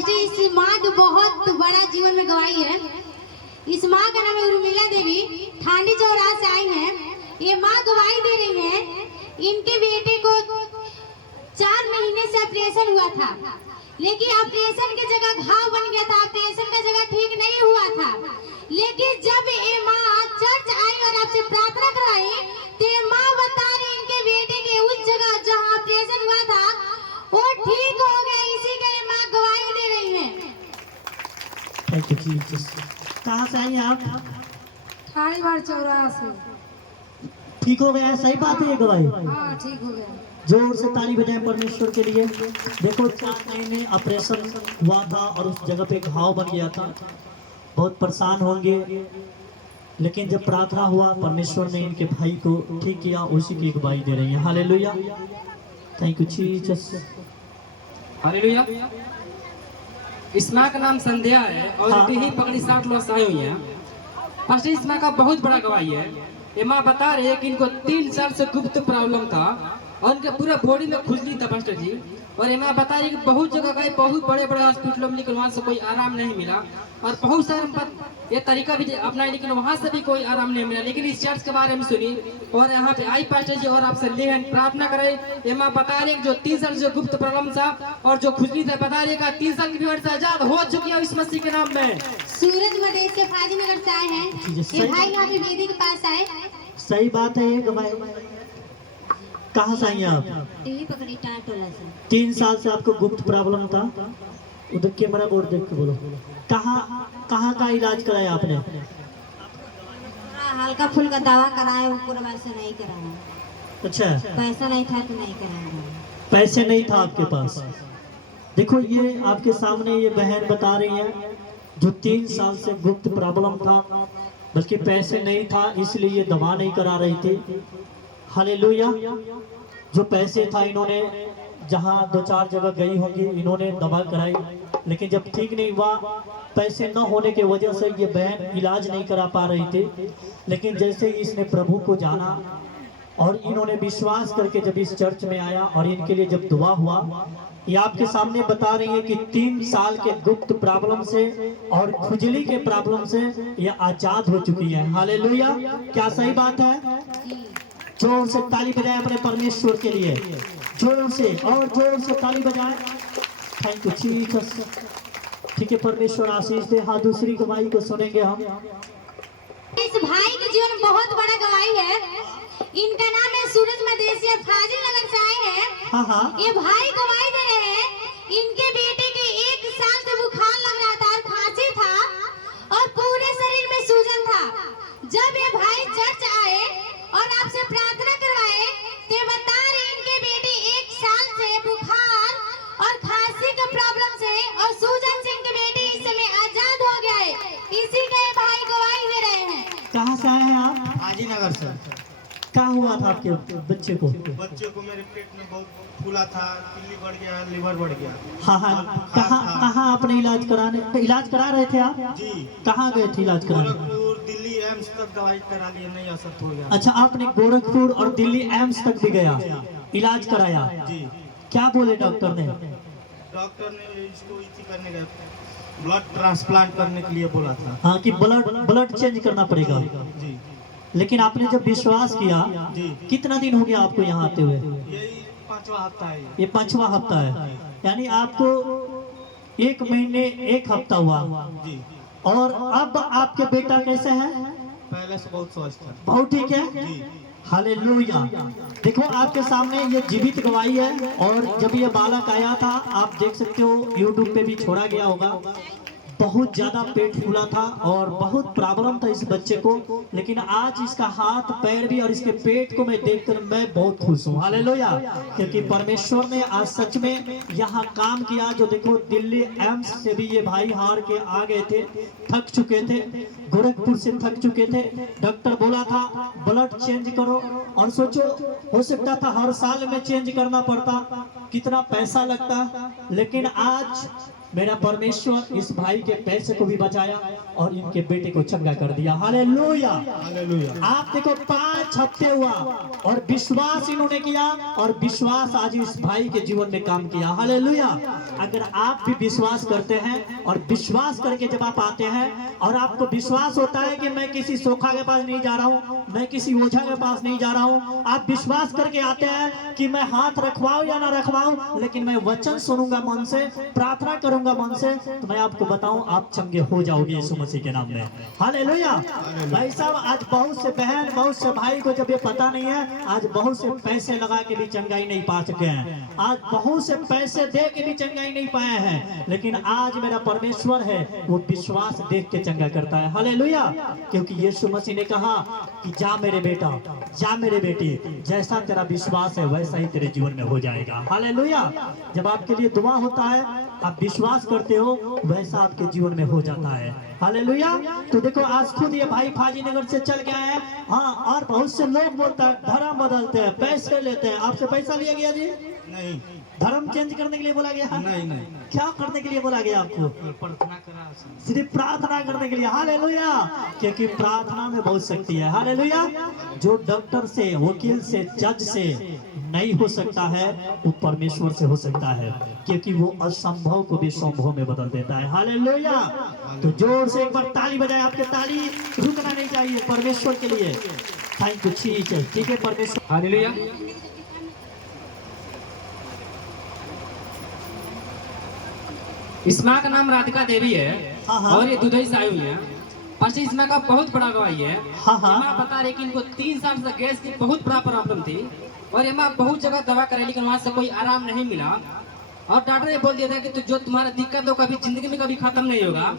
Pastor इस माँ जो बहुत बड़ा जीवन में गवाई है, इस माँ का नाम है उर्मिला देवी, ठांडी चौराहा से आई हैं। ये माँ गवाही दे रही है, इनके बेटे को 4 महीने से ऑपरेशन हुआ था, लेकिन ऑपरेशन की जगह घाव बन गया था, ऑपरेशन का जगह ठीक नहीं हुआ था। लेकिन जब ये माँ चर्च आई और आपसे प्रार्थना कराई, तो ये माँ बता रही इनके बेटे के उस जगह जहाँ ऑपरेशन हुआ था वो ठीक हो गया। इसी के लिए माँ गवाही दे रही है। Thank you Jesus. कहाँ से आई आप? ठाणीवाड़ चौराहा से। ठीक हो गया, सही बात है ये गवाही? हाँ, ठीक हो गया। जोर से ताली बजाएं परमेश्वर के लिए। देखो 4 महीने ऑपरेशन हुआ था और उस जगह पे घाव बन गया था, बहुत परेशान होंगे, लेकिन जब प्रार्थना हुआ परमेश्वर ने इनके भाई को ठीक किया, उसी की गवाही दे रही है। Hallelujah, thank you Jesus. Hallelujah. इस माँ का नाम संध्या है और हाँ। ही पकड़ी 60 लोग आए हुए हैं। पास्टर इस माँ का बहुत बड़ा गवाही है। ये माँ बता रही है कि इनको 3 साल से गुप्त प्रॉब्लम था और उनके पूरा बॉडी में खुजली था पास्टर जी। और ये माँ बता रही है कि बहुत जगह गए, बहुत बड़े बड़े हॉस्पिटलों में, लेकिन वहाँ से कोई आराम नहीं मिला और बहुत सारे ये तरीका भी अपनाए, लेकिन वहाँ से भी कोई आराम नहीं मिला। लेकिन इस चर्च के बारे में सुनी और यहाँ पे आई पास्टर जी और आपसे प्रार्थना कराई। ये माँ बता रही है जो 3 साल जो गुप्त प्रॉब्लम था और जो खुजली था, बता रही है 3 साल की बीमारी से आजाद हो चुकी है इस मसीह के नाम में। सूरज मदेश के फाजीनगर से आए हैं, ये भाई यहाँ पे वेदी के पास आए। सही बात है ये गवाही। कहाँ से आई आप? टीवी पकड़ी टाटोला से। 3 साल से आपको गुप्त प्रॉब्लम था। उधर कैमरा बोर्ड देख के बोलो, कहाँ का इलाज कराया आपने? हल्का फुल्का दवा कराया, वो पूरा वैसे नहीं कराया। अच्छा, पैसा नहीं था तो नहीं कराया। पैसे नहीं था आपके पास। देखो ये आपके सामने ये बहन बता रही है जो 3 साल से गुप्त प्रॉब्लम था, बल्कि पैसे नहीं था इसलिए ये दवा नहीं करा रही थी। हालेलुया। जो पैसे था इन्होंने जहाँ 2-4 जगह गई होंगी, इन्होंने दवा कराई, लेकिन जब ठीक नहीं हुआ, पैसे न होने की वजह से ये बहन इलाज नहीं करा पा रही थी। लेकिन जैसे ही इसने प्रभु को जाना और इन्होंने विश्वास करके जब इस चर्च में आया और इनके लिए जब दुआ हुआ, ये आपके सामने बता रही है कि 3 साल के गुप्त प्रॉब्लम से और खुजली के प्रॉब्लम से ये आजाद हो चुकी है। हालेलुया, क्या सही बात है? जोर से ताली बजाएं अपने परमेश्वर के लिए, जोर से और जोर से ताली बजाएं। Thank you Jesus. ठीक है, परमेश्वर आशीष दे। हाँ, दूसरी गवाही को सुनेंगे हम। इस भाई के जीवन बहुत बड़ा गवाही है। इनका नाम है सूरज मदेशिया, फाजिलनगर से आए हैं। हाँ हाँ, ये भाई गवाही दे रहे हैं, इनके बेटे के 1 साल से बुखार लग रहा था, खांसी था और पूरे शरीर में सूजन था। जब ये भाई चर्च आए और आपसे प्रार्थना करवाए, तो बता रहे इनके बेटे 1 साल से बुखार और खांसी के प्रॉब्लम से और सूजन से इनके बेटे इस समय आजाद हो गया है। इसी का ये भाई गवाही दे रहे हैं। कहाँ से आए हैं आप? हाजीनगर से। क्या हुआ था आपके बच्चे को? बच्चे को मेरे पेट में बहुत फूला था, किडनी बढ़ गया, लिवर बढ़ गया। हाँ हाँ, कहाँ आपने इलाज करा रहे थे आप? जी। कहाँ गए थे इलाज कराने? गोरखपुर, दिल्ली एम्स तक दवाई करा लिए, नहीं असर हो गया। अच्छा, आपने गोरखपुर और दिल्ली एम्स तक भी गया, इलाज कराया? जी। क्या बोले डॉक्टर ने? डॉक्टर ने इसको इसी करने का, ब्लड ट्रांसप्लांट करने के लिए बोला था। हाँ, कि ब्लड चेंज करना पड़ेगा। जी। लेकिन आपने जब विश्वास किया, जी। कितना दिन हो गया आपको यहाँ आते हुए? यही 5वां हफ्ता है। ये 5वां हफ्ता है, यानी आपको 1 महीने 1 हफ्ता हुआ। जी। और अब आपके बेटा कैसे हैं? पहले से बहुत स्वस्थ है। बहुत ठीक है। जी। हालेलुया। देखो आपके सामने ये जीवित गवाही है। और जब ये बालक आया था, आप देख सकते हो यूट्यूब पे भी छोड़ा गया होगा, बहुत ज्यादा पेट फूला था और बहुत प्रॉब्लम था इस बच्चे को, लेकिन आज इसका हाथ पैर भी और इसके पेट को मैं देखकर मैं बहुत खुश हूँ। हालेलुया, क्योंकि परमेश्वर ने आज सच में यहाँ काम किया। जो देखो दिल्ली एम्स से भी ये भाई हार के आ गए थे, थक चुके थे, गोरखपुर से थक चुके थे। डॉक्टर बोला था ब्लड चेंज करो, और सोचो हो सकता था हर साल में चेंज करना पड़ता, कितना पैसा लगता, लेकिन आज मेरा परमेश्वर इस भाई के पैसे को भी बचाया और इनके बेटे को चंगा कर दिया। हालेलुया। हालेलुया। आप देखो 5 हफ्ते हुआ और विश्वास इन्होंने किया और विश्वास आज इस भाई के जीवन में काम किया। हालेलुया। अगर आप भी विश्वास करते हैं और विश्वास करके जब आप आते हैं और आपको विश्वास होता है कि मैं किसी सोखा के पास नहीं जा रहा हूँ, मैं किसी ओझा के पास नहीं जा रहा हूँ, आप विश्वास करके आते हैं कि मैं हाथ रखवाऊं या ना रखवाऊं, लेकिन मैं वचन सुनूंगा मन से, प्रार्थना करूंगा मन से, तो मैं आपको बताऊं आप चंगे हो जाओगे यीशु मसीह के नाम में। हालेलुया। भाई साहब, आज बहुत से बहन, बहुत से भाई को जब ये पता नहीं है, आज बहुत से पैसे लगा के भी चंगाई नहीं पा चुके हैं, आज बहुत से पैसे दे के भी चंगाई नहीं पाए हैं, लेकिन आज मेरा परमेश्वर है वो विश्वास देख के चंगा करता है। हालेलुया। क्योंकि यीशु मसीह ने कहा कि जा मेरे बेटा, जा मेरे बेटी, जैसा तेरा विश्वास है वैसा ही तेरे जीवन में हो जाएगा। हालेलुया। जब आपके लिए दुआ होता है, आप विश्वास करते हो, वैसा आपके जीवन में हो जाता है। हालेलुया। तो देखो आज खुद ये भाई फाजी नगर से चल के आए हैं। हाँ, और बहुत से लोग बोलता है धर्म बदलते हैं, पैसे लेते हैं। आपसे पैसा लिया गया जी? नहीं धर्म चेंज करने के लिए बोला गया? नहीं नहीं, क्या करने के लिए बोला गया आपको? प्रार्थना करा, सिर्फ प्रार्थना करने के लिए। हालेलुया। क्योंकि प्रार्थना में बहुत शक्ति है। हालेलुया। जो डॉक्टर से, वकील से, जज से नहीं हो सकता है, वो परमेश्वर से हो सकता है, क्योंकि वो असंभव को भी संभव में बदल देता है। हालेलुया। तो जोर से एक बार ताली बजाए। आपके ताली रुकना नहीं चाहिए परमेश्वर के लिए। Thank you. ठीक है परमेश्वर। हालेलुया। इस माँ का नाम राधिका देवी है। हाँ, हाँ। और ये दुधई से आई हुई है। पास्टर इस माँ का बहुत बड़ा गवाही है। हाँ, हाँ। ये माँ बता रही कि इनको 3 साल से गैस की बहुत बड़ा प्रॉब्लम थी और ये माँ बहुत जगह दवा कराई, लेकिन वहाँ से कोई आराम नहीं मिला। और डॉक्टर ये बोल दिया था कि तो जो तुम्हारा दिक्कत हो कभी जिंदगी में कभी खत्म नहीं होगा।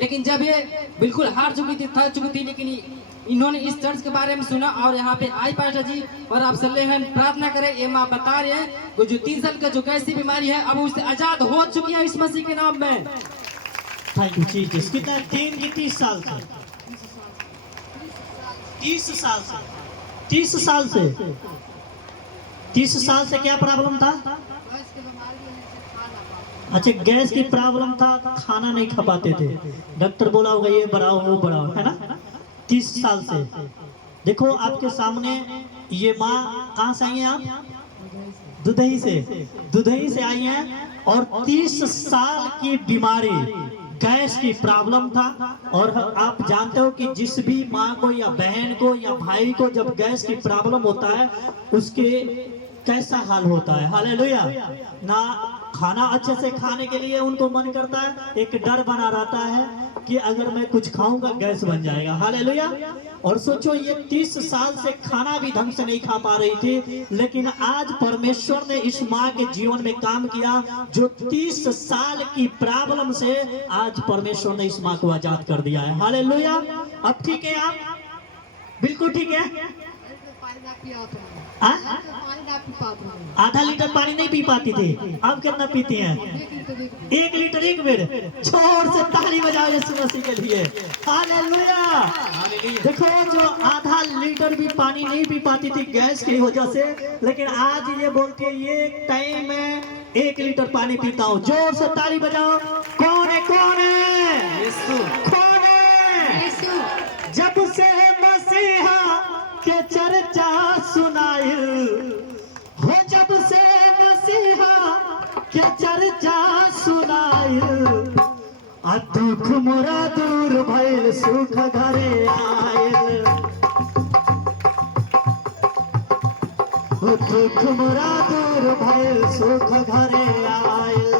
लेकिन जब ये बिल्कुल हार चुकी थी, थक चुकी थी, लेकिन इन्होंने इस चर्च के बारे में सुना और यहाँ पे आई पास्टर जी और आप सल्ले हैं प्रार्थना करें। ये माँ बता रहे हैं कि जो 3 साल का जो गैस की बीमारी है अब उससे आजाद हो चुकी है इस मसीह के नाम में। Thank you. कितना? 3 की 30 साल से? 30 साल से। 30 साल से 30 साल से क्या प्रॉब्लम था? अच्छा, गैस की प्रॉब्लम था, खाना नहीं खा पाते थे। डॉक्टर बोला होगा ये बढ़ाओ वो बढ़ाओ, है ना? 30 साल से। देखो आपके सामने ये माँ कहाँ से आई हैं आप? दुधई से। दुधई से आई हैं और 30 साल की बीमारी, गैस की प्रॉब्लम था। और आप जानते हो कि जिस भी माँ को या बहन को या भाई को जब गैस की प्रॉब्लम होता है, उसके कैसा हाल होता है। हालेलुया। ना खाना अच्छे से खाने के लिए उनको मन करता है, एक डर बना रहता है कि अगर मैं कुछ खाऊंगा गैस बन जाएगा। हालेलुया। और सोचो ये 30 साल से खाना भी ढंग से नहीं खा पा रही थी, लेकिन आज परमेश्वर ने इस माँ के जीवन में काम किया। जो 30 साल की प्रॉब्लम से आज परमेश्वर ने इस माँ को आजाद कर दिया है। हालेलुया। अब ठीक है आप? बिल्कुल ठीक है। आधा लीटर पानी नहीं पी पाती थी, अब कितना पीती हैं? 1 लीटर 1 बेर। जोर से ताली बजाओ यीशु मसीह के लिए। हालेलुया। देखो जो आधा लीटर भी पानी नहीं पी पाती थी गैस की वजह से, लेकिन आज ये बोलती है ये टाइम में 1 लीटर पानी पीता हूँ। जोर से ताली बजाओ। कौन है? कौन है? यीशु। कौन है? यीशु। जब से मसीहा के चर्चा सुनाई हो, जब से मसीहा के चर्चा सुनाई, आ दुख मोरा दूर भइल, सुख घरे आयल। ओ दुख मोरा दूर भइल, सुख घरे आयल।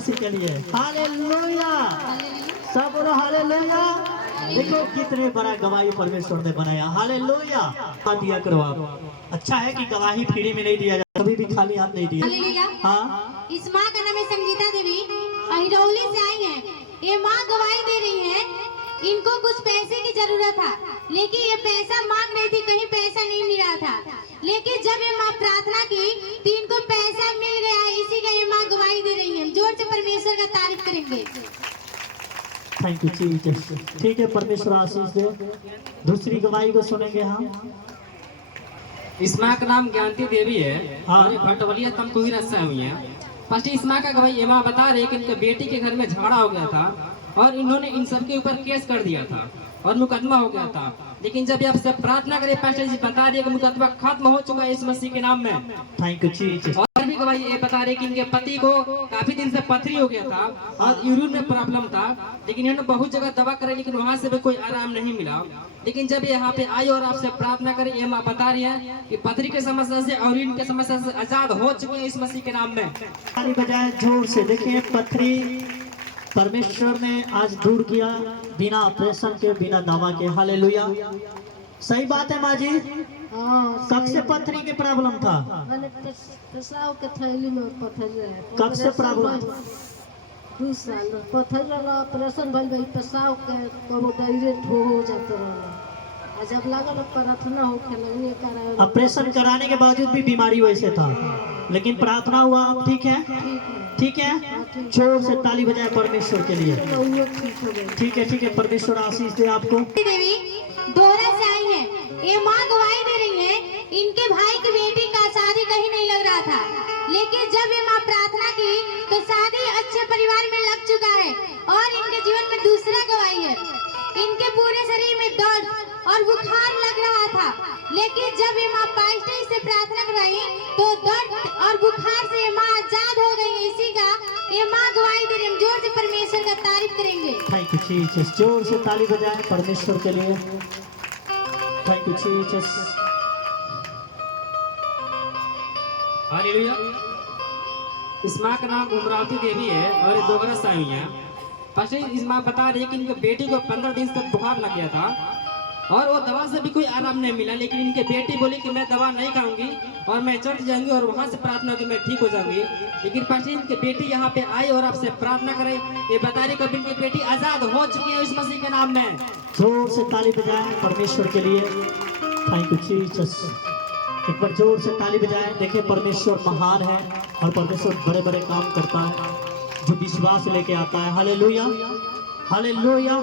मसीह के लिए हालेलुया। सब बोलो हालेलुया। देखो कितने बड़ा गवाही परमेश्वर ने बनाया, हालेलुया। दिया करो आप। अच्छा है कि गवाही फ्री में नहीं दिया जाता, कभी भी खाली हाथ नहीं दिया। हालेलुया। हाँ इस माँ का नाम है संगीता देवी, अहिरौली से आई हैं। ये माँ गवाही दे रही हैं, इनको कुछ पैसे की जरूरत था, लेकिन ये पैसा मांग रही थी, कहीं पैसा नहीं मिल रहा था। लेकिन जब ये माँ प्रार्थना की तो इनको पैसा मिल गया, इसी का ये माँ गवाही दे रही है। जोर से परमेश्वर का तारीफ करेंगे। Thank you Jesus. ठीक है, परमेश्वर आशीष दे। दूसरी गवाही को सुनेंगे हम। इस माँ का नाम ज्ञानती देवी है हाँ। और भटवलिया तमकुही रस्सा हुई है। फर्स्ट इस माँ का गवाही ये माँ बता रही है कि इनके बेटी के घर में झगड़ा हो गया था और इन्होंने इन सब के ऊपर केस कर दिया था और मुकदमा हो गया था। लेकिन जब आप सब प्रार्थना करें, पास्टर जी बता दिए कि मुकदमा खत्म हो चुका है इस मसीह के नाम में। Thank you Jesus. और भी गवाही ये बता रहे कि इनके पति को काफी दिन से पथरी हो गया था और यूरिन में प्रॉब्लम था, लेकिन इन्होंने बहुत जगह दवा करे लेकिन वहां से भी कोई आराम नहीं मिला। लेकिन जब ये यहाँ पे आई और आपसे प्रार्थना करें, ये माँ बता रही है कि पथरी की समस्या से और यूरिन की समस्या से आजाद हो चुके हैं इस मसीह के नाम में। ताली बजाए जोर से। देखिए पथरी परमेश्वर ने आज दूर किया, बिना ऑपरेशन के, बिना दवा के, हालेलुया। सही बात है माँ जी। कब से पथरी के प्रॉब्लम था? मैंने पेशाब के थैली में पत्थर रहे। कब से प्रॉब्लम? 2 साल पत्थर रहा, ऑपरेशन भइल भाई, पेशाब के कबो डायरेक्ट हो जाते रहे। आ जब लागल प्रार्थना हो खेलने कराए, ऑपरेशन कराने के बावजूद भी बीमारी वैसे था, लेकिन प्रार्थना हुआ, आप ठीक है? ठीक है। जोर से ताली बजाए परमेश्वर के लिए। वो ठीक हो गई। ठीक है, परमेश्वर आशीष दे आपको। देवी दोहरा से आई हैं। ये माँ गवाही दे रही है, इनके भाई की बेटी का शादी कहीं नहीं लग रहा था, लेकिन जब ये माँ प्रार्थना की तो शादी अच्छे परिवार में लग चुका है और इनके जीवन में दूसरा गवाही है। इनके पूरे शरीर में दर्द और बुखार लग रहा था, लेकिन जब ये माँ पास्टर से प्रार्थना कराई तो दर्द और बुखार से ये माँ आजाद हो गई। इसी का ये माँ गवाही दे रही है। जोर से परमेश्वर का तारीफ करेंगे। Thank you Jesus. जोर से ताली बजाएं परमेश्वर के लिए। Thank you Jesus. हालेलुया। इस माँ का नाम उमरावती देवी है और ये दोगरा से आई है। पास्टर इस माँ बता रही है कि इनके बेटी को 15 दिन तक बुखार लग गया था और वो दवा से भी कोई आराम नहीं मिला, लेकिन इनके बेटी बोली कि मैं दवा नहीं खाऊंगी और मैं चर्च जाऊंगी और वहां से प्रार्थना की मैं ठीक हो जाऊंगी। लेकिन पास्टर इनकी बेटी यहाँ पे आई और आपसे प्रार्थना करे, ये बता रही कभी इनकी बेटी आजाद हो चुकी है इस मसीह के नाम में। जोर से ताली बजाएं परमेश्वर के लिए। Thank you Jesus. एक बार जोर से ताली बजाएं। देखिए परमेश्वर महान है और परमेश्वर बड़े बड़े काम करता है जो विश्वास लेके आता है। Hallelujah, hallelujah.